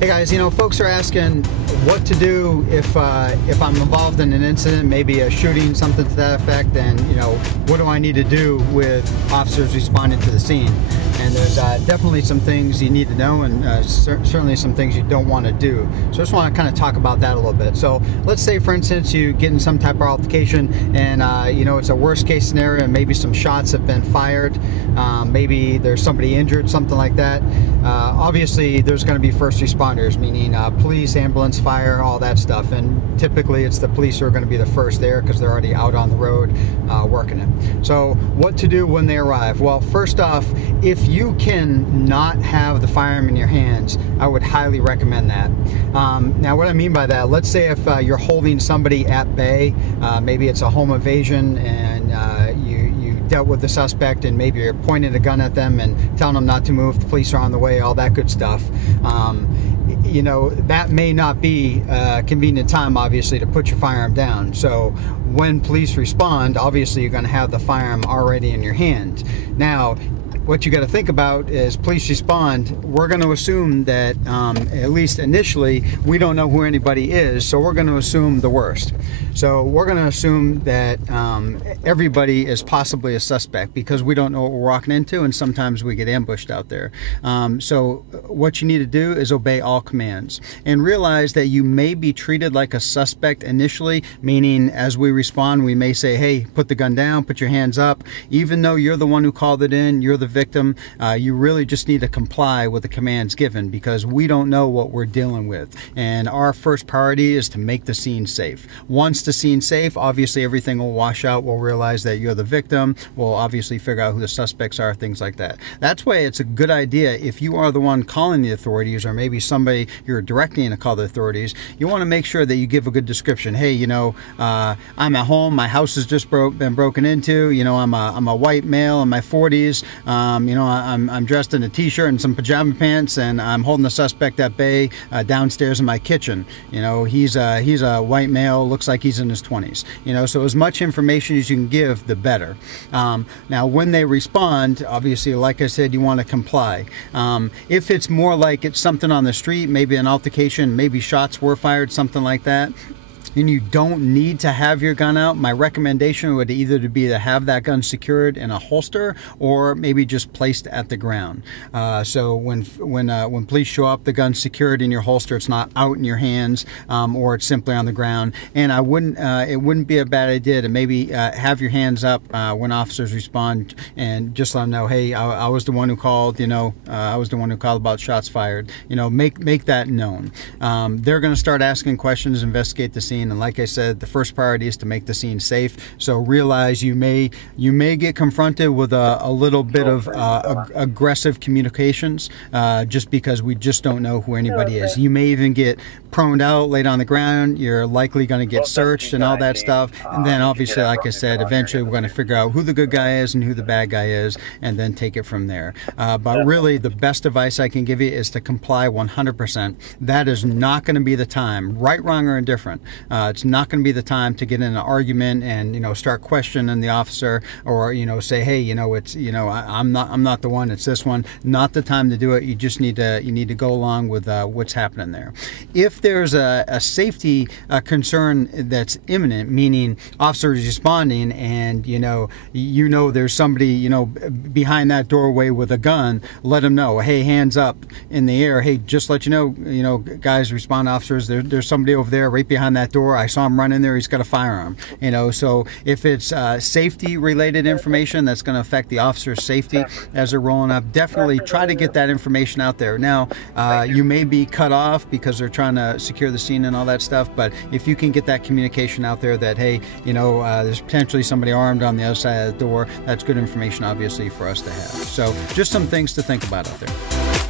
Hey guys, folks are asking what to do if I'm involved in an incident, maybe a shooting, something to that effect, and what do I need to do with officers responding to the scene? And there's definitely some things you need to know, and certainly some things you don't want to do. So I just want to kind of talk about that a little bit. So let's say, for instance, you get in some type of altercation, and it's a worst case scenario, and maybe some shots have been fired, maybe there's somebody injured, something like that. Obviously, there's going to be first responders, meaning police, ambulance, fire, all that stuff. And typically, it's the police who are going to be the first there because they're already out on the road working it. So what to do when they arrive? Well, first off, if you can not have the firearm in your hands, I would highly recommend that. Now, what I mean by that, let's say if you're holding somebody at bay, maybe it's a home invasion, and you dealt with the suspect, and maybe you're pointing a gun at them and telling them not to move, the police are on the way, all that good stuff. That may not be a convenient time, obviously, to put your firearm down. So when police respond, obviously you're going to have the firearm already in your hand. Now, what you got to think about is police respond. We're going to assume that, at least initially, we don't know who anybody is, so we're going to assume the worst. So we're going to assume that everybody is possibly a suspect because we don't know what we're walking into, and sometimes we get ambushed out there. So what you need to do is obey all commands and realize that you may be treated like a suspect initially, meaning as we respond, we may say, hey, put the gun down, put your hands up. Even though you're the one who called it in, you're the victim, you really just need to comply with the commands given because we don't know what we're dealing with. And our first priority is to make the scene safe. Once the scene's safe, obviously everything will wash out. We'll realize that you're the victim. We'll obviously figure out who the suspects are, things like that. That's why it's a good idea if you are the one calling the authorities, or maybe somebody you're directing to call the authorities, you want to make sure that you give a good description. Hey, I'm at home, my house has just been broken into, I'm a white male in my 40s, I'm dressed in a t-shirt and some pajama pants, and I'm holding the suspect at bay downstairs in my kitchen. He's a white male, looks like he's in his 20s. So as much information as you can give, the better. Now, when they respond, obviously, like I said, you want to comply. If it's more like it's something on the street, maybe an altercation, maybe shots were fired, something like that, and you don't need to have your gun out, my recommendation would either be to have that gun secured in a holster or maybe just placed at the ground. So when police show up, the gun's secured in your holster, it's not out in your hands, or it's simply on the ground. And it wouldn't be a bad idea to maybe have your hands up when officers respond, and just let them know, hey, I was the one who called, I was the one who called about shots fired. Make that known. They're going to start asking questions, investigate the scene. And like I said, the first priority is to make the scene safe. So realize you may get confronted with a little bit of aggressive communications just because we just don't know who anybody is. You may even get proned out, laid on the ground. You're likely going to get searched and all that stuff. And then obviously, like I said, eventually we're going to figure out who the good guy is and who the bad guy is, and then take it from there. But really, the best advice I can give you is to comply 100%. That is not going to be the time, right, wrong, or indifferent. It's not going to be the time to get in an argument and start questioning the officer, or say, hey, I'm not the one, it's this one. Not the time to do it. You just need to go along with what's happening there. If there's a safety concern that's imminent, meaning officers responding, and there's somebody behind that doorway with a gun, let them know, hey, hands up in the air. Hey, just let you know, guys, respond officers, there's somebody over there right behind that door. I saw him run in there. He's got a firearm. So if it's safety related information that's going to affect the officer's safety as they're rolling up, definitely try to get that information out there. Now, you may be cut off because they're trying to secure the scene and all that stuff, but if you can get that communication out there that, hey, there's potentially somebody armed on the other side of the door, that's good information, obviously, for us to have. So just some things to think about out there.